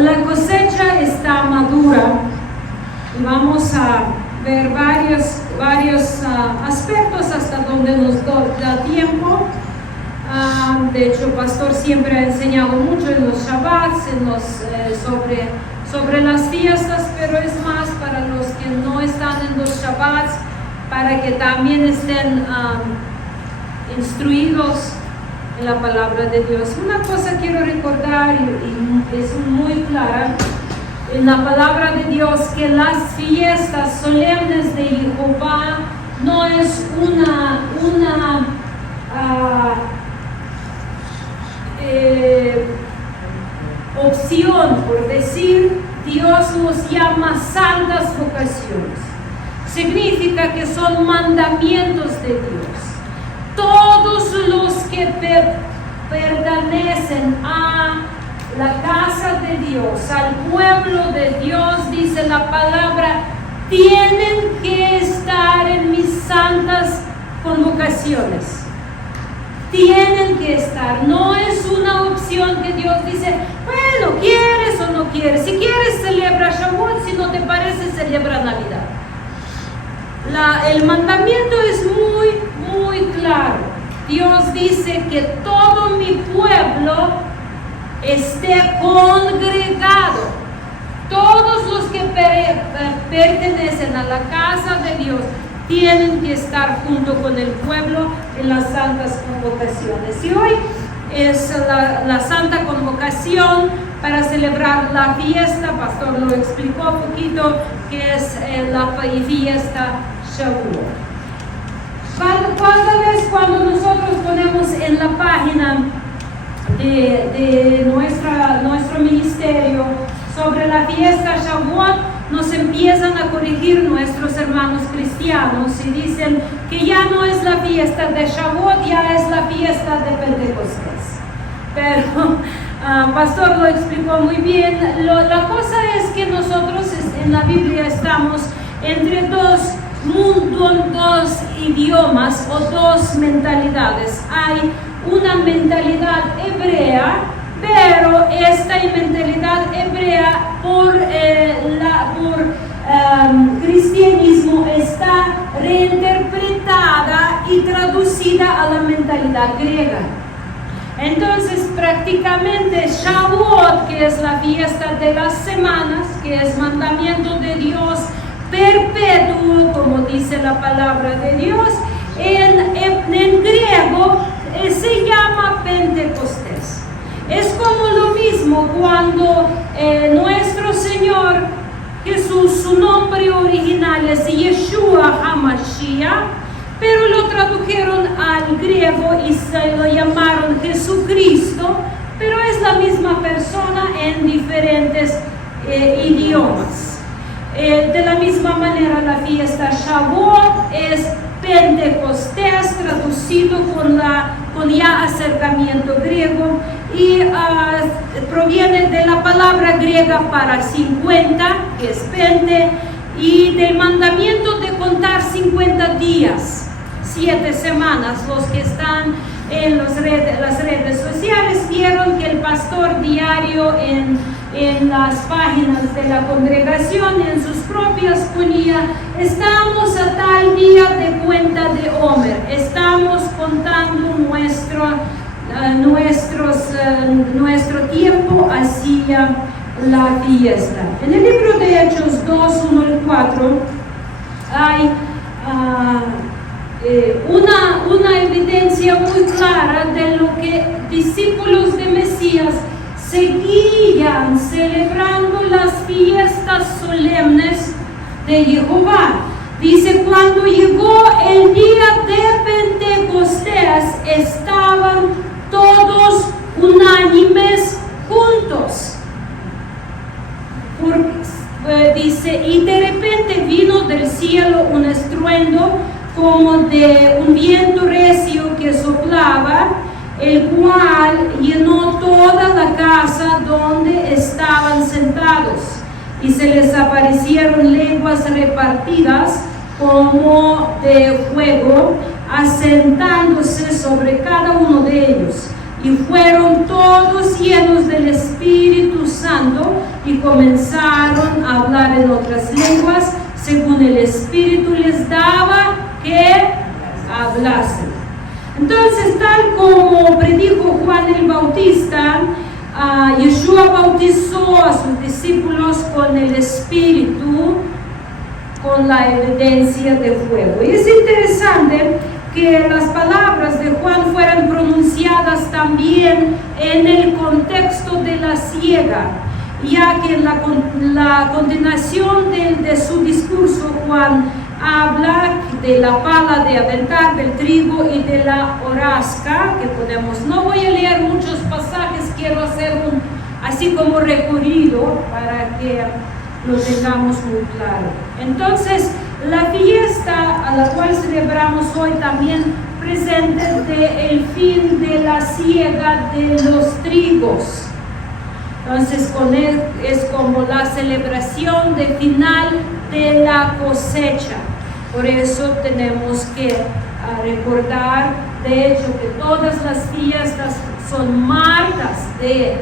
La cosecha está madura y vamos a ver varios aspectos hasta donde nos da tiempo. De hecho, el pastor siempre ha enseñado mucho en los Shabbats, sobre las fiestas, pero es más para los que no están en los Shabbats, para que también estén instruidos en la palabra de Dios. Una cosa quiero recordar y es muy clara en la palabra de Dios, que las fiestas solemnes de Jehová no es una opción, por decir. Dios nos llama santas vocaciones. Significa que son mandamientos de Dios. Todos los que pertenecen a la casa de Dios, al pueblo de Dios, dice la palabra, tienen que estar en mis santas convocaciones. Tienen que estar. No es una opción que Dios dice, bueno, ¿quieres o no quieres? Si quieres, celebra Shavuot, si no te parece, celebra Navidad. El mandamiento es muy claro. Dios dice que todo mi pueblo esté congregado. Todos los que pertenecen a la casa de Dios tienen que estar junto con el pueblo en las santas convocaciones. Y hoy es la santa convocación para celebrar la fiesta. Pastor lo explicó un poquito, que es la fiesta Shavuot. Cuando nosotros ponemos en la página de nuestro ministerio sobre la fiesta Shavuot, nos empiezan a corregir nuestros hermanos cristianos y dicen que ya no es la fiesta de Shavuot, ya es la fiesta de Pentecostés. Pero pastor lo explicó muy bien. La cosa es que nosotros en la Biblia estamos entre dos idiomas o dos mentalidades. Hay una mentalidad hebrea, pero esta mentalidad hebrea por cristianismo está reinterpretada y traducida a la mentalidad griega. Entonces, prácticamente Shavuot, que es la fiesta de las semanas, que es mandamiento de Dios perpetuo, como dice la palabra de Dios, en griego se llama Pentecostés. Es como lo mismo cuando nuestro Señor Jesús, su nombre original es Yeshua HaMashiach, pero lo tradujeron al griego y se lo llamaron Jesucristo, pero es la misma persona en diferentes idiomas. De la misma manera, la fiesta Shavuot es Pentecostés, traducido con ya acercamiento griego, y proviene de la palabra griega para 50, que es pente, y del mandamiento de contar 50 días, 7 semanas. Los que están en las redes sociales vieron que el pastor diario en las páginas de la congregación, en sus propias, ponía: estamos a tal día de cuenta de Omer, estamos contando nuestro tiempo hacia la fiesta. En el libro de Hechos 2, 1 y 4 hay una evidencia muy clara de lo que discípulos de Mesías seguían celebrando las fiestas solemnes de Jehová. Dice: cuando llegó el día de Pentecostés, estaban todos unánimes juntos. Dice: y de repente vino del cielo un estruendo como de un viento recio que soplaba, el cual llenó toda la casa donde estaban sentados, y se les aparecieron lenguas repartidas como de fuego, asentándose sobre cada uno de ellos. y fueron todos llenos del Espíritu Santo y comenzaron a hablar en otras lenguas según el Espíritu les daba que hablasen. Entonces, tal como predijo Juan el Bautista, Yeshua bautizó a sus discípulos con el Espíritu, con la evidencia de fuego. Y es interesante que las palabras de Juan fueran pronunciadas también en el contexto de la siega, ya que en la continuación de su discurso Juan habla de la pala de aventar, del trigo y de la hojarasca, que no voy a leer muchos pasajes, quiero hacer así como recorrido para que lo tengamos muy claro. Entonces, la fiesta a la cual celebramos hoy también presente el fin de la siega de los trigos. Entonces, con él es como la celebración de final de la cosecha. Por eso tenemos que recordar, de hecho, que todas las fiestas son marcas de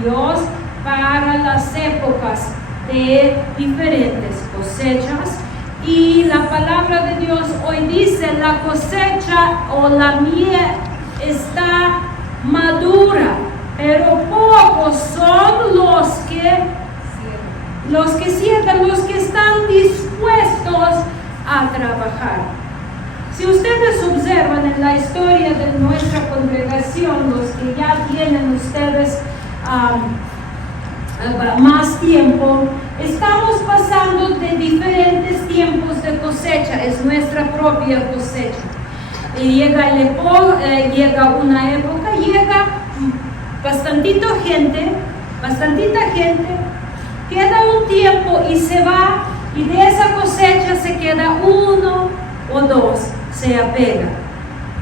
Dios para las épocas de diferentes cosechas. Y la palabra de Dios hoy dice: la cosecha o la mies está madura, pero pocos son los que siembran, los que están dispuestos a trabajar. Si ustedes observan en la historia de nuestra congregación, los que ya tienen ustedes más tiempo, estamos pasando de diferentes tiempos de cosecha, es nuestra propia cosecha. Y llega una época, llega bastantita gente, queda un tiempo y se va, y de esa cosecha se queda uno o dos, se apega.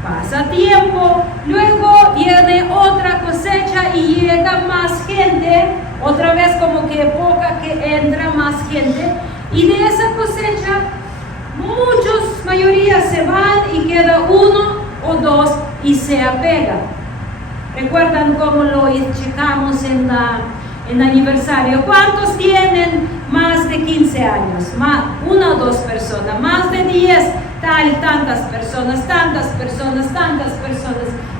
Pasa tiempo, luego viene otra cosecha y llega más gente, otra vez como que época que entra más gente, y de esa cosecha mayoría se van y queda uno o dos y se apega. ¿Recuerdan cómo lo checamos en el aniversario? ¿Cuántos tienen más de 15 años? Una o dos personas, más de 10, tantas personas.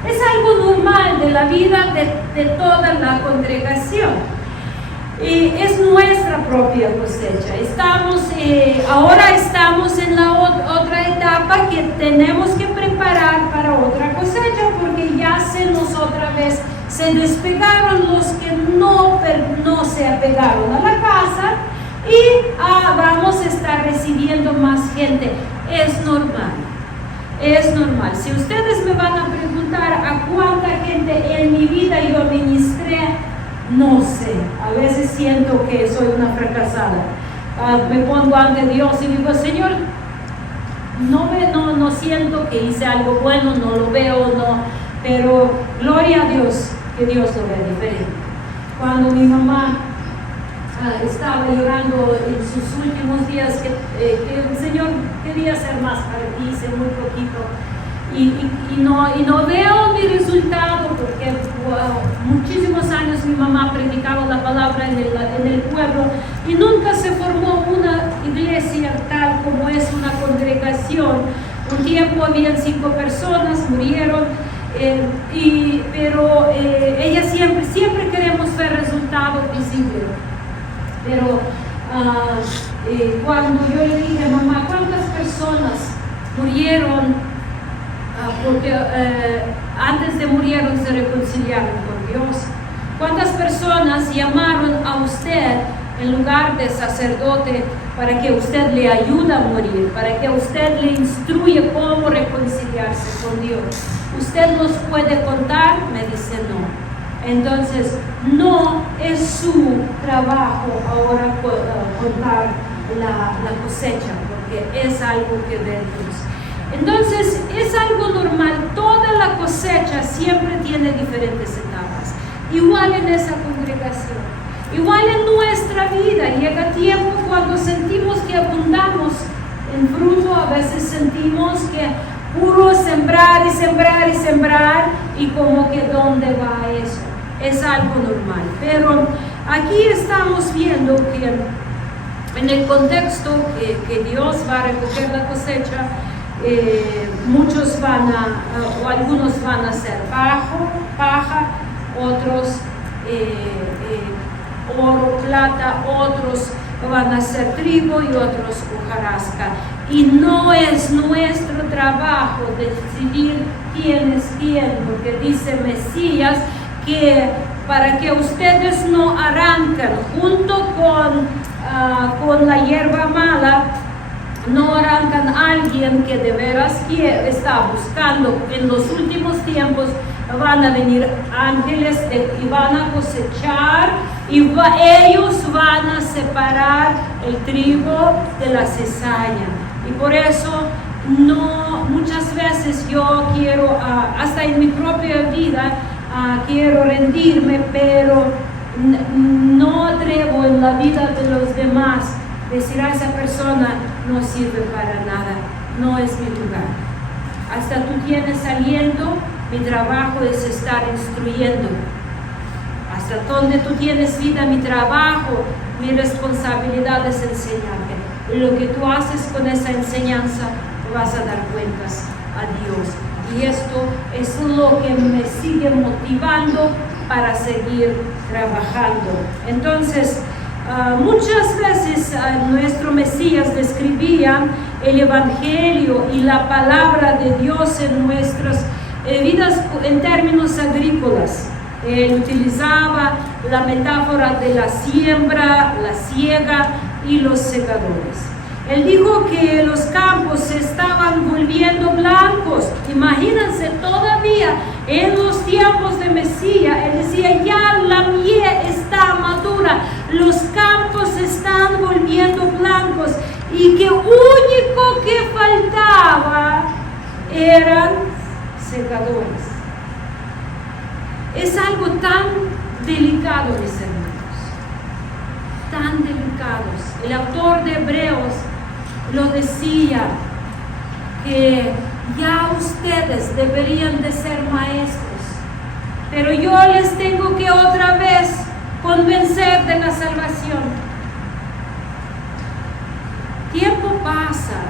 Es algo normal de la vida de toda la congregación. Es nuestra propia cosecha. Ahora estamos en la otra etapa que tenemos que preparar para otra cosecha, porque ya se despegaron los que no se apegaron a la casa, y vamos a estar recibiendo más gente. Es normal. Si ustedes me van a preguntar a cuánta gente en mi vida yo ministré, no sé, a veces siento que soy una fracasada. Me pongo ante Dios y digo: Señor, no siento que hice algo bueno, no lo veo, pero gloria a Dios, que Dios lo ve diferente. Cuando mi mamá estaba llorando en sus últimos días, que el Señor quería hacer más para ti, hice muy poquito, y no veo mi resultado, porque muchísimos años mi mamá predicaba la palabra en el pueblo, y nunca se formó una iglesia tal como es una congregación. Un tiempo habían 5 personas, murieron, pero ella siempre queremos ver resultado visible. Pero cuando yo le dije: mamá, ¿cuántas personas murieron? Porque antes de morir se reconciliaron con Dios. ¿Cuántas personas llamaron a usted en lugar de sacerdote para que usted le ayude a morir, para que usted le instruya cómo reconciliarse con Dios? ¿Usted nos puede contar? Me dice: no. Entonces, no es su trabajo ahora contar la cosecha, porque es algo que ve Dios. Entonces, es algo normal. Toda la cosecha siempre tiene diferentes etapas. Igual en esa congregación, igual en nuestra vida. Llega tiempo cuando sentimos que abundamos en fruto, a veces sentimos que puro sembrar y sembrar y sembrar, y como que ¿dónde va eso? Es algo normal. Pero aquí estamos viendo que en el contexto que Dios va a recoger la cosecha, muchos o algunos van a ser paja, otros oro, plata, otros van a ser trigo y otros hojarasca. Y no es nuestro trabajo decidir quién es quién, porque dice Mesías que para que ustedes no arranquen junto con la hierba mala, no arrancan a alguien que de veras está buscando. En los últimos tiempos van a venir ángeles y van a cosechar, y ellos van a separar el trigo de la cizaña. Y por eso muchas veces yo quiero, hasta en mi propia vida, quiero rendirme, pero no atrevo en la vida de los demás decir a esa persona no sirve para nada, no es mi lugar. Hasta tú tienes aliento, mi trabajo es estar instruyendo. Hasta donde tú tienes vida, mi trabajo, mi responsabilidad es enseñarte. Y lo que tú haces con esa enseñanza, vas a dar cuentas a Dios. Y esto es lo que me sigue motivando para seguir trabajando. Entonces, muchas veces nuestro Mesías describía el Evangelio y la palabra de Dios en nuestras vidas en términos agrícolas. Él utilizaba la metáfora de la siembra, la siega y los segadores. Él dijo que los campos se estaban volviendo blancos. Imagínense, todavía en los tiempos de Mesías, él decía, ya la miel está madura, los campos se están volviendo blancos, y que único que faltaba eran segadores. Es algo tan delicado, mis hermanos, tan delicados. El autor de Hebreos lo decía, que ya ustedes deberían de ser maestros, pero yo les tengo que otra vez convencer de la salvación. Tiempo pasa,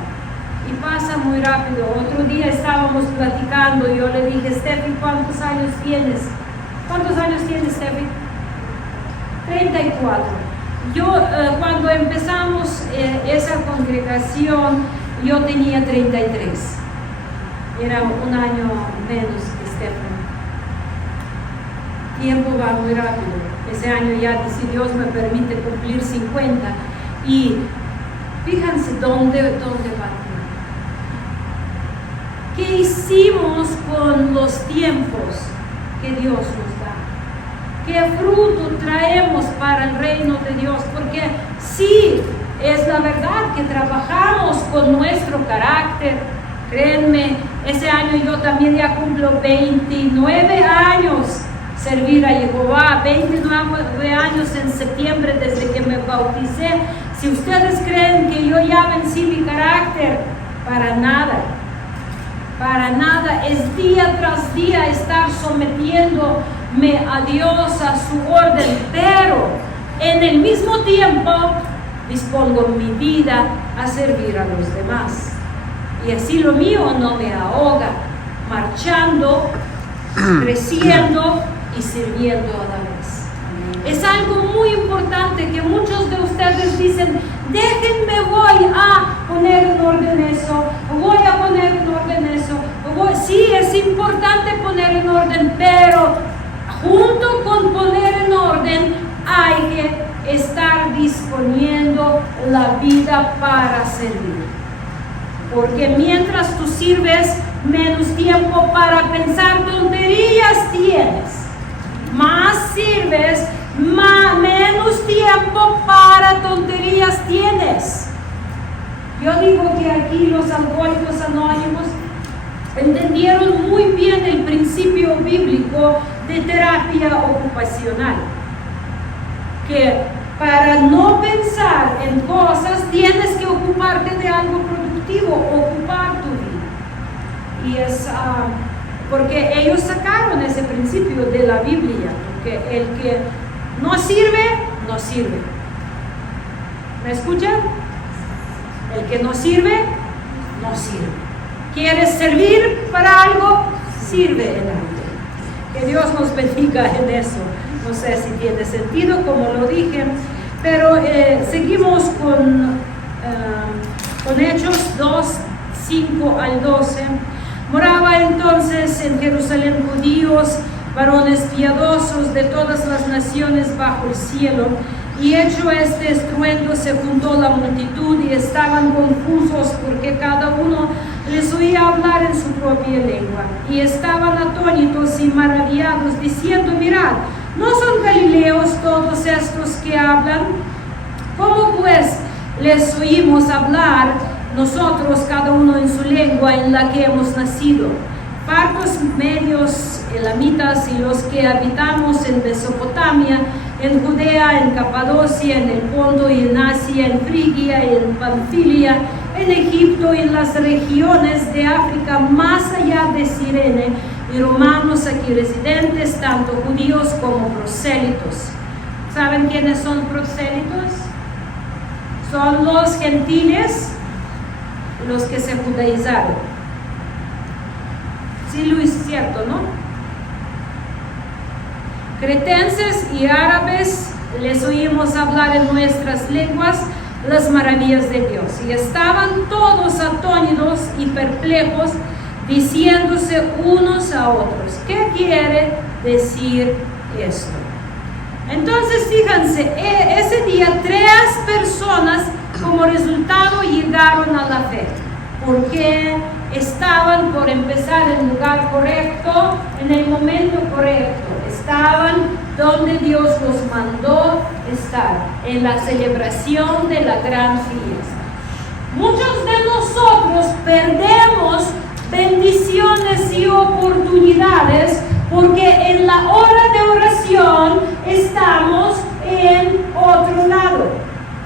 y pasa muy rápido. Otro día estábamos platicando y yo le dije, Steffi, ¿cuántos años tienes? ¿Cuántos años tienes, Steffi? 34. Yo, cuando empezamos esa congregación, yo tenía 33. Era un año menos que Steffi. Tiempo va muy rápido. Ese año ya, si Dios me permite, cumplir 50. Y fíjense dónde va el tiempo. ¿Qué hicimos con los tiempos que Dios nos da? ¿Qué fruto traemos para el reino de Dios? Porque sí, es la verdad que trabajamos con nuestro carácter. Créanme, ese año yo también ya cumplo 29 años servir a Jehová, 29 años en septiembre desde que me bauticé. Si ustedes creen que yo ya vencí mi carácter, para nada, es día tras día estar sometiéndome a Dios, a su orden, pero en el mismo tiempo dispongo mi vida a servir a los demás. Y así lo mío no me ahoga, marchando, creciendo y sirviendo a la vez. Es algo muy importante que muchos de ustedes dicen, déjenme, voy a poner en orden eso, voy a poner en orden eso. Sí, es importante poner en orden, pero junto con poner en orden hay que estar disponiendo la vida para servir. Porque mientras tú sirves, menos tiempo para pensar tonterías tienes. Más sirves, menos tiempo para tonterías tienes. Yo digo que aquí los alcohólicos anónimos entendieron muy bien el principio bíblico de terapia ocupacional, que para no pensar en cosas tienes que ocuparte de algo productivo, ocupar tu vida. y es porque ellos sacaron ese principio de la Biblia, porque el que no sirve, no sirve. ¿Me escuchan? El que no sirve, no sirve. ¿Quieres servir para algo? Sirve en algo. Que Dios nos bendiga en eso. No sé si tiene sentido, como lo dije, pero seguimos con Hechos 2, 5 al 12. Moraba entonces en Jerusalén judíos, varones piadosos de todas las naciones bajo el cielo, y hecho este estruendo se juntó la multitud y estaban confusos porque cada uno les oía hablar en su propia lengua, y estaban atónitos y maravillados diciendo: mirad, ¿no son galileos todos estos que hablan? ¿Cómo pues les oímos hablar nosotros cada uno en su lengua en la que hemos nacido? Partos, medios, elamitas y los que habitamos en Mesopotamia, en Judea, en Capadocia, en el Ponto y en Asia, en Frigia y en Panfilia, en Egipto y en las regiones de África más allá de Cirene, y romanos aquí residentes, tanto judíos como prosélitos. ¿Saben quiénes son prosélitos? Son los gentiles, los que se judaizaron. Sí, Luis, cierto, ¿no? Cretenses y árabes les oímos hablar en nuestras lenguas las maravillas de Dios, y estaban todos atónitos y perplejos, diciéndose unos a otros: ¿qué quiere decir esto? Entonces, fíjense, ese día 3 personas como resultado llegaron a la fe, porque estaban por empezar en el lugar correcto, en el momento correcto, estaban donde Dios los mandó estar, en la celebración de la gran fiesta. Muchos de nosotros perdemos bendiciones y oportunidades porque en la hora de oración estamos en otro lado.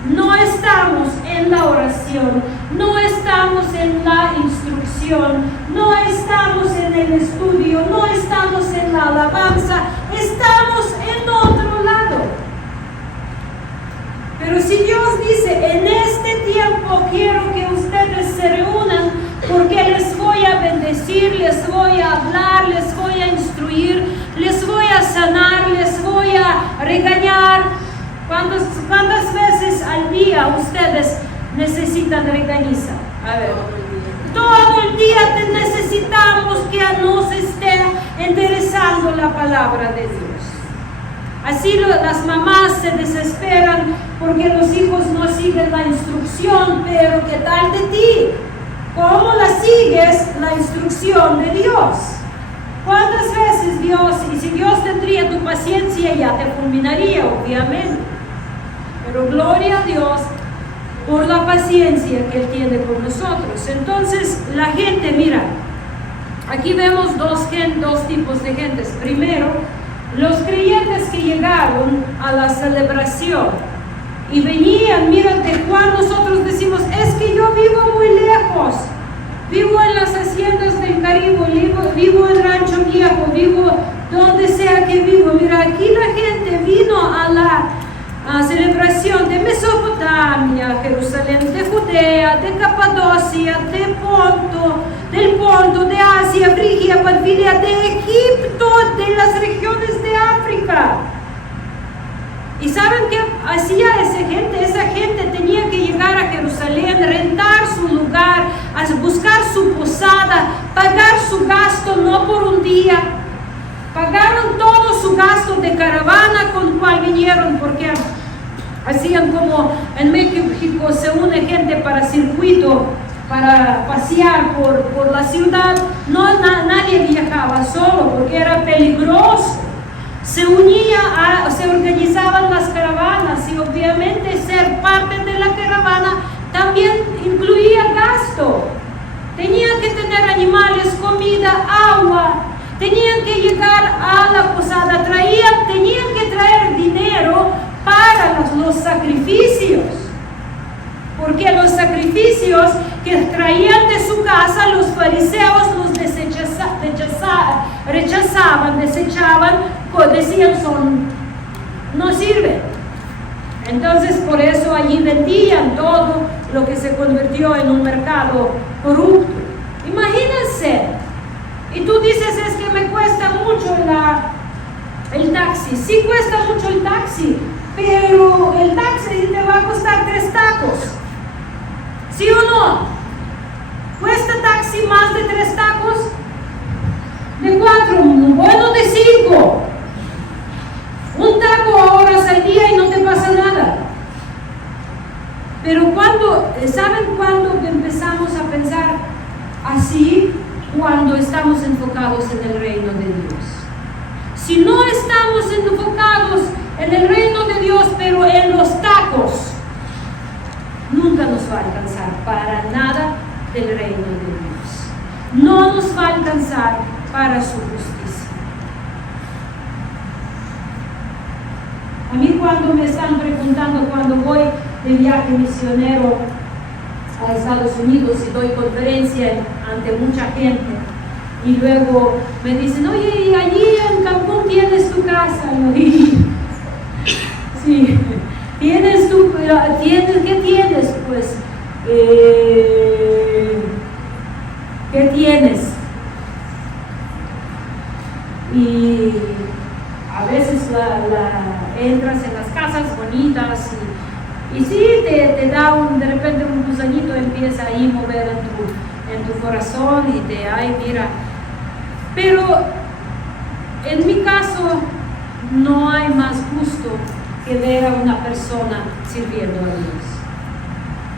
No estamos en la oración, no estamos en la instrucción, no estamos en el estudio, no estamos en la alabanza, estamos en otro lado. Pero si Dios dice: en este tiempo quiero que ustedes se reúnan porque les voy a bendecir, les voy a hablar, les voy a instruir, les voy a sanar, les voy a regañar. ¿Cuántas veces al día ustedes necesitan regañiza? A ver, todo el día necesitamos que nos esté interesando la palabra de Dios. Así las mamás se desesperan porque los hijos no siguen la instrucción, pero ¿qué tal de ti? ¿Cómo la sigues la instrucción de Dios? ¿Cuántas veces Dios, y si Dios tendría tu paciencia, ya te fulminaría, obviamente? Pero gloria a Dios por la paciencia que Él tiene con nosotros. Entonces, la gente, mira, aquí vemos dos tipos de gentes. Primero, los creyentes que llegaron a la celebración y venían, mira, de Juan nosotros decimos: es que yo vivo muy lejos, vivo en las haciendas del Caribe, vivo en Rancho Viejo, vivo donde sea que vivo. Mira, aquí la gente vino a la celebración de Mesopotamia, Jerusalén, de Judea, de Capadocia, de del Ponto, de Asia, Frigia, Panfilia, de Egipto, de las regiones de África. ¿Y saben qué hacía esa gente? Esa gente tenía que llegar a Jerusalén, rentar su lugar, buscar su posada, pagar su gasto, no por un día. Pagaron todo su gasto de caravana con cual vinieron, porque hacían como en México se une gente para circuito, para pasear por la ciudad. No, nadie viajaba solo porque era peligroso. Se organizaban las caravanas, y obviamente ser parte de la caravana también incluía gasto. Tenían que tener animales, comida, agua. Tenían que llegar a la posada, tenían que traer dinero para los sacrificios. porque los sacrificios que traían de su casa los fariseos los rechazaban, desechaban, decían no sirven. Entonces por eso allí vendían todo lo que se convirtió en un mercado corrupto. Imagínense, y tú dices, es que me cuesta mucho el taxi. Sí cuesta mucho el taxi, pero el taxi te va a costar 3 tacos. ¿Sí o no? ¿Cuesta taxi más de 3 tacos? De 4, bueno, de 5. Un taco ahorras al día y no te pasa nada. Pero ¿saben cuándo empezamos a pensar así? Cuando estamos enfocados en el reino de Dios. Si no estamos enfocados en el reino de Dios, pero en los tacos, nunca nos va a alcanzar para nada del reino de Dios. No nos va a alcanzar para su justicia. A mí cuando me están preguntando, cuando voy de viaje misionero a Estados Unidos y doy conferencia ante mucha gente, y luego me dicen, oye, ¿y allí en Cancún tienes tu casa? Y sí, ¿qué tienes? Pues, ¿qué tienes? Y a veces entras en las casas bonitas y sí, te da de repente un gusanito, empieza ahí a mover en tu corazón y ay, mira. Pero en mi caso no hay más gusto que ver a una persona sirviendo a Dios.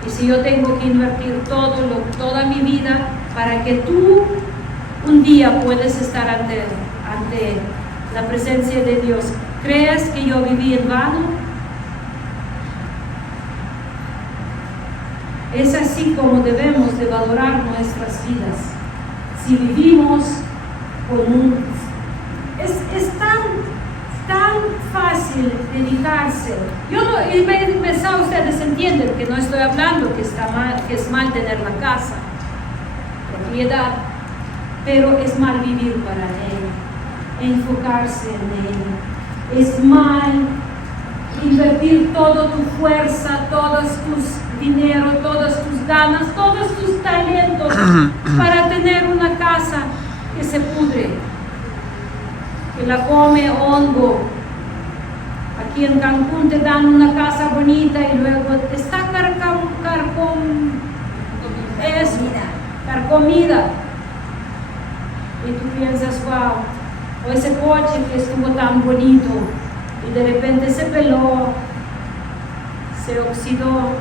Y si yo tengo que invertir toda mi vida para que tú un día puedas estar ante la presencia de Dios, ¿crees que yo viví en vano? Es así como debemos de valorar nuestras vidas. Si vivimos con es tan fácil dedicarse. Ustedes entienden que no estoy hablando que es mal tener la casa, propiedad, pero es mal vivir para Él, enfocarse en Él. Es mal invertir toda tu fuerza, todos tus dinero, todas tus ganas, todos tus talentos para tener una casa que se pudre, que la come hongo. Aquí en Cancún te dan una casa bonita y luego te está carcomida. Y tú piensas, wow, o ese coche que estuvo tan bonito y de repente se peló, se oxidó.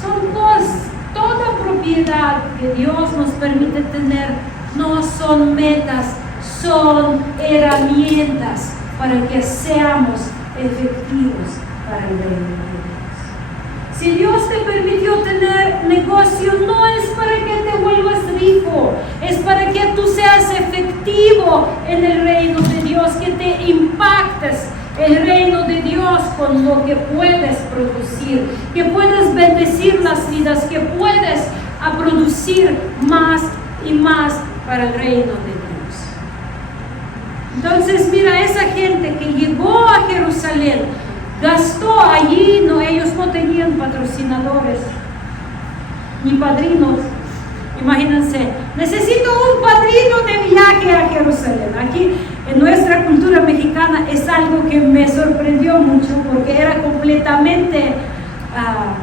Son cosas, toda propiedad que Dios nos permite tener no son metas, son herramientas para que seamos efectivos para el reino de Dios. Si Dios te permitió tener negocio, no es para que te vuelvas rico, es para que tú seas efectivo en el reino de Dios, que te impactes el reino de Dios con lo que puedes producir, que puedas bendecir las vidas, que puedes producir más y más para el reino de Dios. Entonces, mira, esa gente que llegó a Jerusalén, gastó allí, ellos no tenían patrocinadores ni padrinos. Imagínense, necesito un padrino de viaje a Jerusalén. Aquí en nuestra cultura mexicana es algo que me sorprendió mucho porque era completamente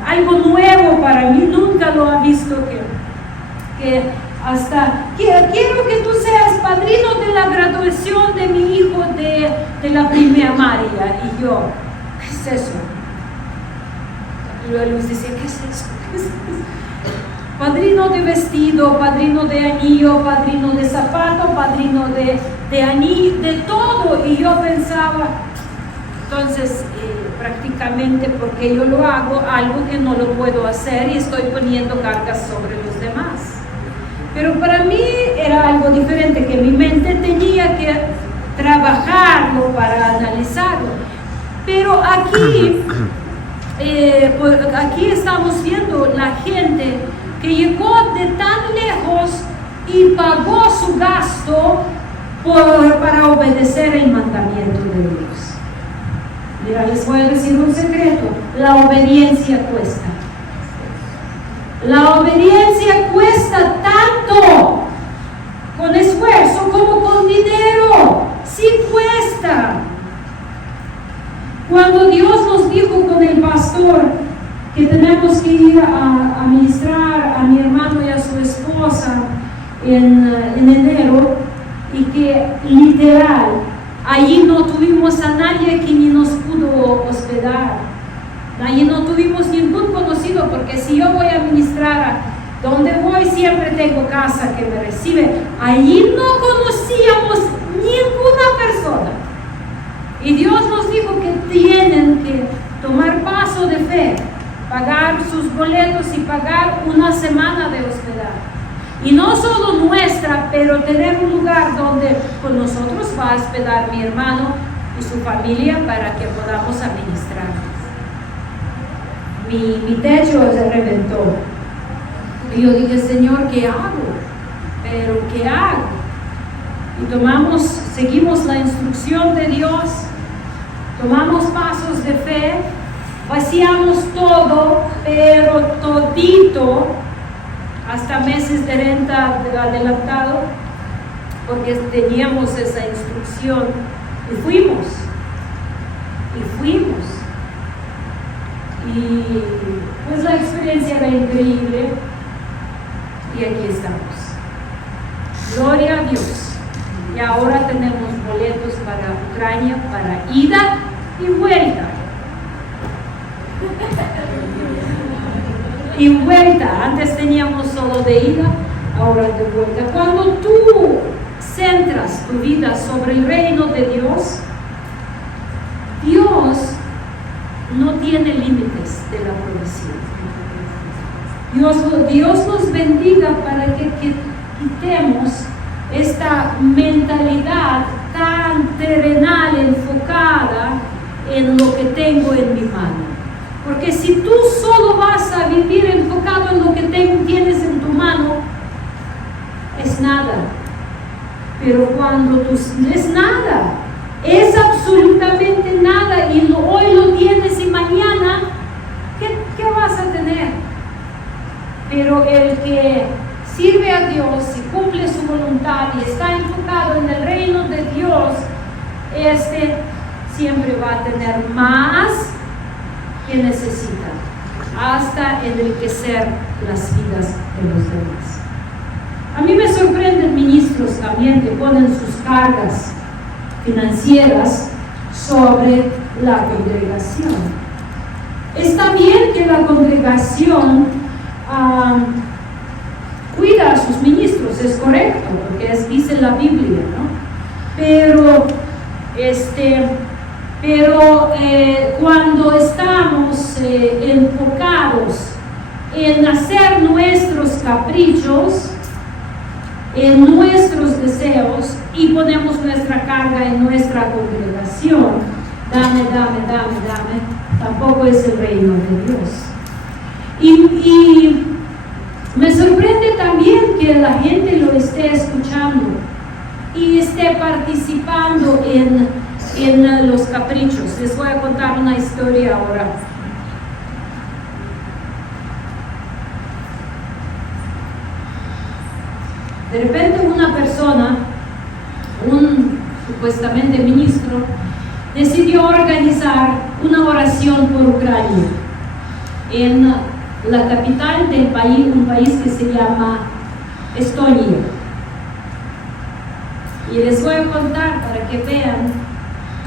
algo nuevo para mí. Nunca lo he visto que hasta quiero que tú seas padrino de la graduación de mi hijo de la primaria. Y yo, ¿qué es eso? Y luego Luz decía, ¿qué es eso? ¿Qué es eso? Padrino de vestido, padrino de anillo, padrino de zapato, padrino de anillo, de todo. Y yo pensaba, entonces prácticamente porque yo lo hago, algo que no lo puedo hacer y estoy poniendo cargas sobre los demás. Pero para mí era algo diferente, que mi mente tenía que trabajarlo para analizarlo. Pero aquí aquí estamos viendo la gente que llegó de tan lejos y pagó su gasto para obedecer el mandamiento de Dios. Mira, les voy a decir un secreto: la obediencia cuesta. La obediencia cuesta tanto, con esfuerzo como con dinero. Sí cuesta. Cuando Dios nos dijo con el pastor que tenemos que ir a ministrar a mi hermano y a su esposa en enero, y que literal allí no tuvimos a nadie que ni nos pudo hospedar, allí no tuvimos ningún conocido, porque si yo voy a ministrar a donde voy siempre tengo casa que me recibe, allí no conocíamos ninguna persona. Y Dios nos dijo que tienen que tomar paso de fe, pagar sus boletos y pagar una semana de hospedaje. Y no solo nuestra, pero tener un lugar donde con nosotros va a hospedar mi hermano y su familia para que podamos administrar. Mi techo se reventó. Y yo dije, Señor, ¿qué hago? ¿Pero qué hago? Y seguimos la instrucción de Dios, tomamos pasos de fe, vaciamos todo, pero todito, hasta meses de renta adelantado, porque teníamos esa instrucción, y fuimos. Y pues la experiencia era increíble, y aquí estamos. Gloria a Dios. Y ahora tenemos boletos para Ucrania, para ida y vuelta. Y vuelta, antes teníamos solo de ida, ahora de vuelta. Cuando tú centras tu vida sobre el reino de Dios, Dios no tiene límites de la provisión. Dios nos bendiga para que quitemos esta mentalidad tan terrenal, enfocada en lo que tengo en mi mano. Porque si tú solo vas a vivir enfocado en lo que tienes en tu mano, es nada. Pero cuando tú es nada, es absolutamente nada, y hoy lo tienes y mañana, ¿qué vas a tener? Pero el que sirve a Dios y cumple su voluntad y está enfocado en el reino de Dios, siempre va a tener más que necesita, hasta enriquecer las vidas de los demás. A mí me sorprenden ministros también que ponen sus cargas financieras sobre la congregación. Está bien que la congregación cuida a sus ministros, es correcto, porque dice la Biblia, ¿no? Pero cuando estamos enfocados en hacer nuestros caprichos, en nuestros deseos, y ponemos nuestra carga en nuestra congregación, dame, tampoco es el reino de Dios. Y me sorprende también que la gente lo esté escuchando y esté participando en los caprichos. Les voy a contar una historia ahora. De repente una persona, un supuestamente ministro, decidió organizar una oración por Ucrania en la capital del país, un país que se llama Estonia. Y les voy a contar para que vean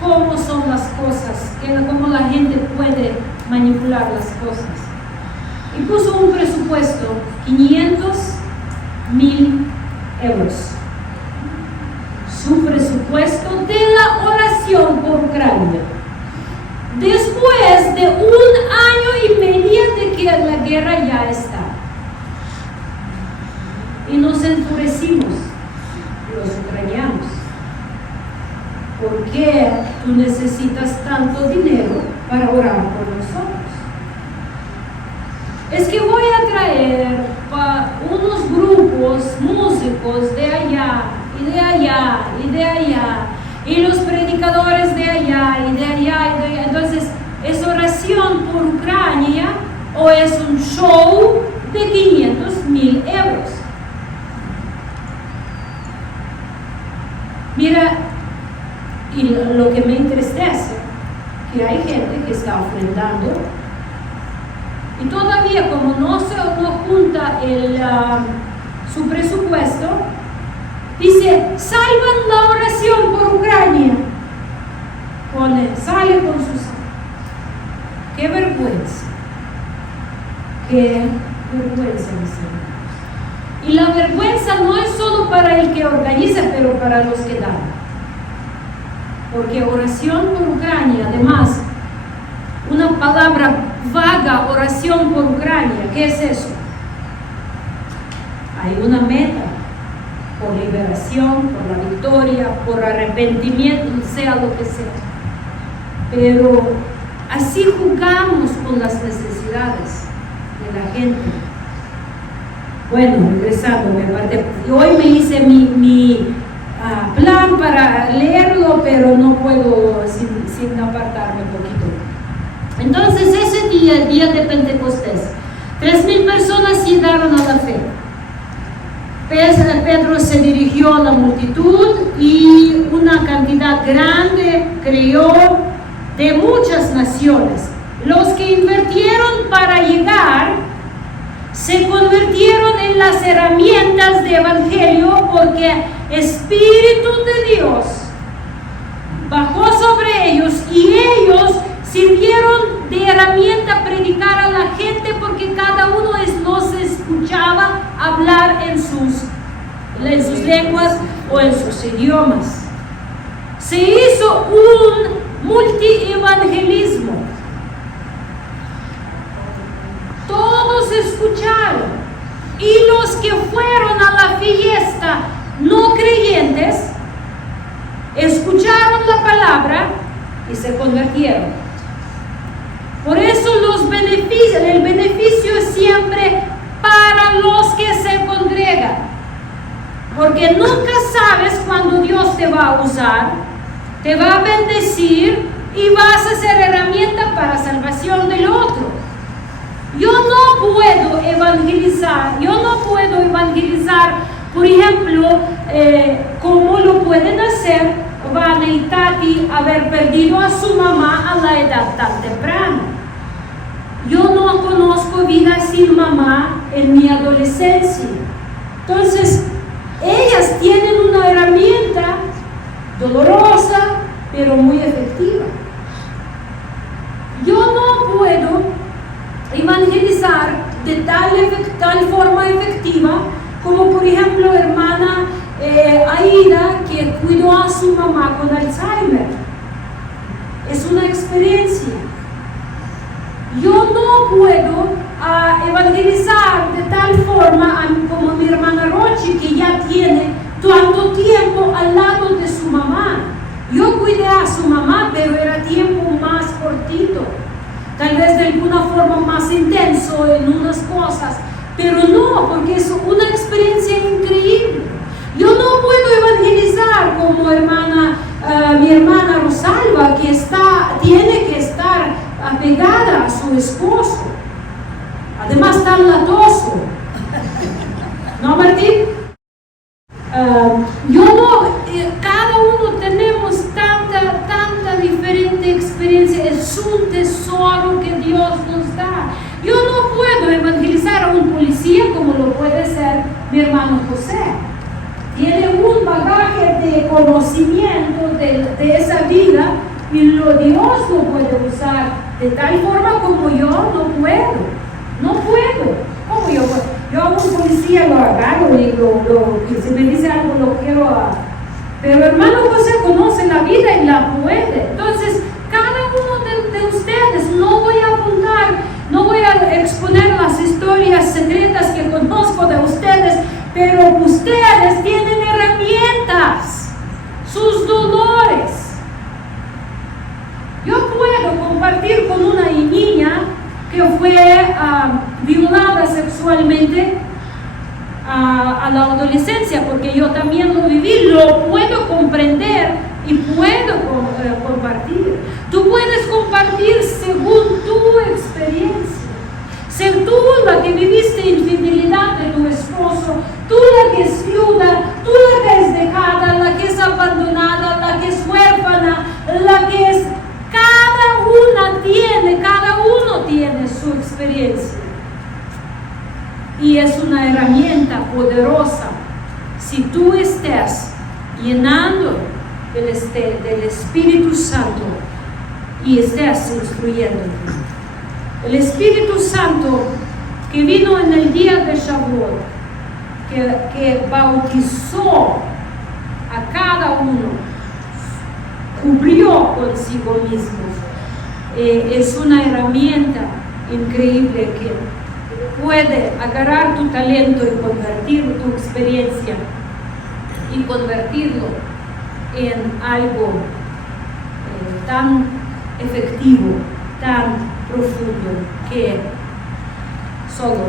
cómo son las cosas, cómo la gente puede manipular las cosas. Y puso un presupuesto, 500,000 euros. Su presupuesto de la oración por Ucrania. Después de 1 año y medio de que la guerra ya está. Y nos enfurecimos, los ucranianos. ¿Por qué tú necesitas tanto dinero para orar por nosotros? es que voy a traer unos grupos músicos de allá y de allá y de allá, y los predicadores de allá y de allá y de allá. Entonces, ¿es oración por Ucrania o es un show de 500.000 euros? Mira, y lo que me entristece, que hay gente que está ofrendando y todavía como no junta su presupuesto, dice, salvan la oración por Ucrania. Sale con sus... ¡Qué vergüenza! ¡Qué vergüenza, mis hermanos! Y la vergüenza no es solo para el que organiza, pero para los que dan. Porque oración por Ucrania, además, una palabra vaga, oración por Ucrania, ¿qué es eso? Hay una meta, por liberación, por la victoria, por arrepentimiento, sea lo que sea. Pero así jugamos con las necesidades de la gente. Bueno, regresando, hoy me hice mi plan para leerlo, pero no puedo sin apartarme un poquito. Entonces ese día, el día de Pentecostés, 3,000 personas llegaron a la fe. Pedro se dirigió a la multitud y una cantidad grande creyó de muchas naciones. Los que invirtieron para llegar se convirtieron en las herramientas de evangelio, porque Espíritu de Dios bajó sobre ellos y ellos sirvieron de herramienta a predicar a la gente, porque cada uno los escuchaba hablar en sus lenguas o en sus idiomas. Se hizo un multievangelismo. Todos escucharon, y los que fueron a la fiesta no creyentes escucharon la palabra y se convirtieron. Por eso el beneficio es siempre para los que se congregan, porque nunca sabes cuándo Dios te va a usar, te va a bendecir y vas a ser herramienta para salvación del otro. Yo no puedo evangelizar, por ejemplo, como lo pueden hacer Vane y Tati, haber perdido a su mamá a la edad tan temprana. Yo no conozco vida sin mamá en mi adolescencia. Entonces, ellas tienen una herramienta dolorosa, pero muy efectiva. Yo no puedo evangelizar de tal forma efectiva como, por ejemplo, hermana Aida, que cuidó a su mamá con Alzheimer. Es una experiencia. Yo no puedo evangelizar de tal forma como mi hermana Rochi, que ya tiene tanto tiempo al lado de su mamá. Yo cuidé a su mamá, pero era tiempo más cortito. Tal vez de alguna forma más intenso en unas cosas, pero no, porque es una experiencia increíble. Yo no puedo evangelizar como mi hermana Rosalba, que tiene que estar apegada a su esposo, además tan latoso. ¿No, Martín? Cada uno tenemos tanta diferente experiencia. Es un tesoro que Dios nos da. Yo no puedo evangelizar a un policía como lo puede ser mi hermano José. Tiene un bagaje de conocimiento de esa vida, y Dios lo puede usar de tal forma como yo no puedo. ¿Cómo yo puedo? Yo a un policía lo agarro y si me dice algo lo quiero. Pero hermano José conoce la vida y la puede. Entonces, cada uno de ustedes, no voy a apuntar, no voy a exponer las historias secretas que conozco de ustedes, pero ustedes tienen herramientas, sus dolores. Yo puedo compartir con una niña que fue violada sexualmente a la adolescencia, porque yo también lo viví, lo puedo comprender y puedo compartir. Tú puedes compartir según tu experiencia. Si tú la que viviste infidelidad de tu esposo, tú la que es viuda, tú la que es dejada, la que es abandonada, la que es huérfana, la que es... Cada uno tiene su experiencia. Y es una herramienta poderosa. Si tú estás llenando del Espíritu Santo y estás instruyéndote. El Espíritu Santo que vino en el día de Shavuot, que bautizó a cada uno, cubrió consigo mismo. Es una herramienta increíble que puede agarrar tu talento y convertir tu experiencia y convertirlo en algo tan efectivo, tan profundo, que solo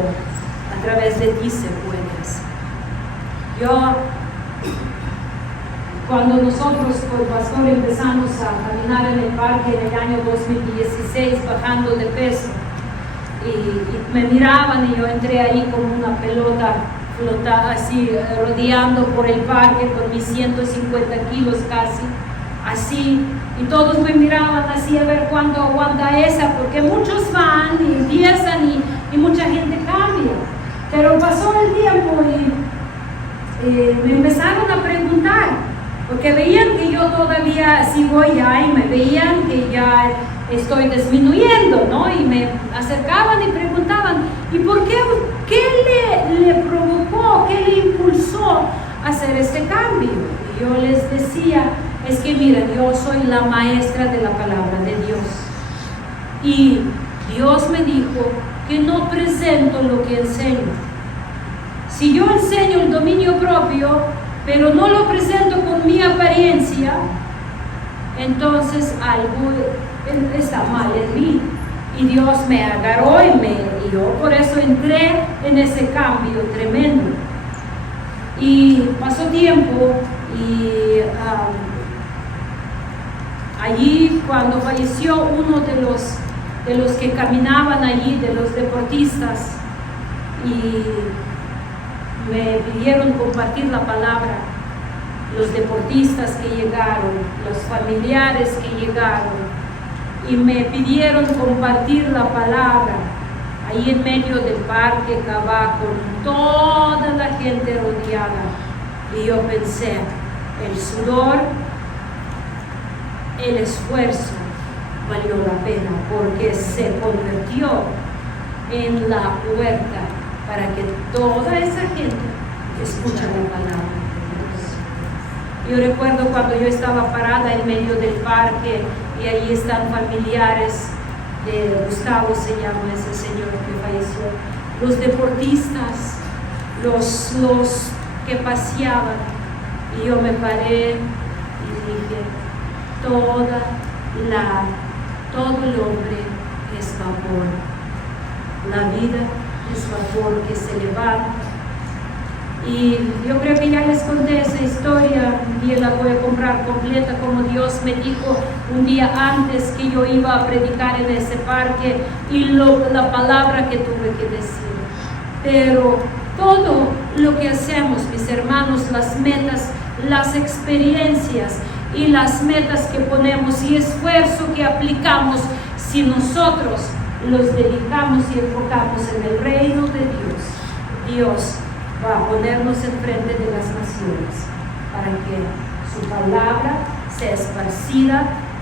a través de ti se puede hacer. Cuando nosotros con el pastor empezamos a caminar en el parque en el año 2016 bajando de peso, y me miraban y yo entré ahí como una pelota flotada así, rodeando por el parque con mis 150 kilos casi, así, y todos me miraban así a ver cuándo aguanta esa, porque muchos van y empiezan y mucha gente cambia. Pero pasó el tiempo y me empezaron a preguntar, porque veían que yo todavía sigo allá y me veían que ya estoy disminuyendo, ¿no? Y me acercaban y preguntaban, ¿y por qué? ¿Qué le provocó? ¿Qué le impulsó a hacer este cambio? Y yo les decía, es que miren, yo soy la maestra de la palabra de Dios. Y Dios me dijo que no presento lo que enseño. Si yo enseño el dominio propio, pero no lo presento con mi apariencia, entonces algo está mal en mí. Y Dios me agarró y yo por eso entré en ese cambio tremendo. Y pasó tiempo y allí cuando falleció uno de los que caminaban allí, de los deportistas, y me pidieron compartir la palabra, los deportistas que llegaron, los familiares que llegaron, y me pidieron compartir la palabra ahí en medio del parque Cabá con toda la gente rodeada. Y yo pensé, el sudor, el esfuerzo valió la pena, porque se convirtió en la puerta para que toda esa gente escuche la palabra de Dios. Yo recuerdo cuando yo estaba parada en medio del parque y ahí están familiares de Gustavo, se llama ese señor que falleció, los deportistas, los que paseaban, y yo me paré y dije, todo el hombre es vapor, la vida es vapor que se levanta. Y yo creo que ya les conté esa historia, un día la voy a comprar completa, como Dios me dijo un día antes que yo iba a predicar en ese parque, y la palabra que tuve que decir. Pero todo lo que hacemos, mis hermanos, las metas, las experiencias y las metas que ponemos y esfuerzo que aplicamos, si nosotros los dedicamos y enfocamos en el reino de Dios, Dios va a ponernos enfrente de las naciones para que su palabra sea esparcida,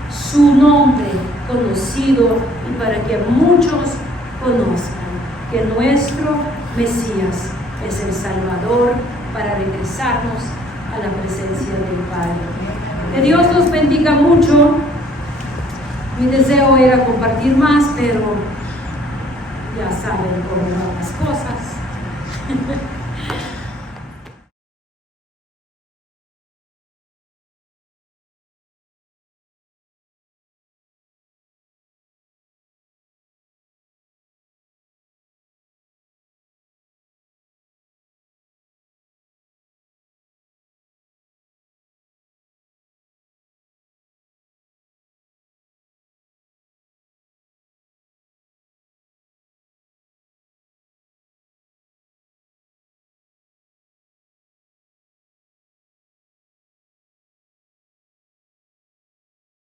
su nombre conocido, y para que muchos conozcan que nuestro Mesías es el Salvador, para regresarnos a la presencia del Padre. Que Dios los bendiga mucho. Mi deseo era compartir más, pero ya saben cómo van las cosas.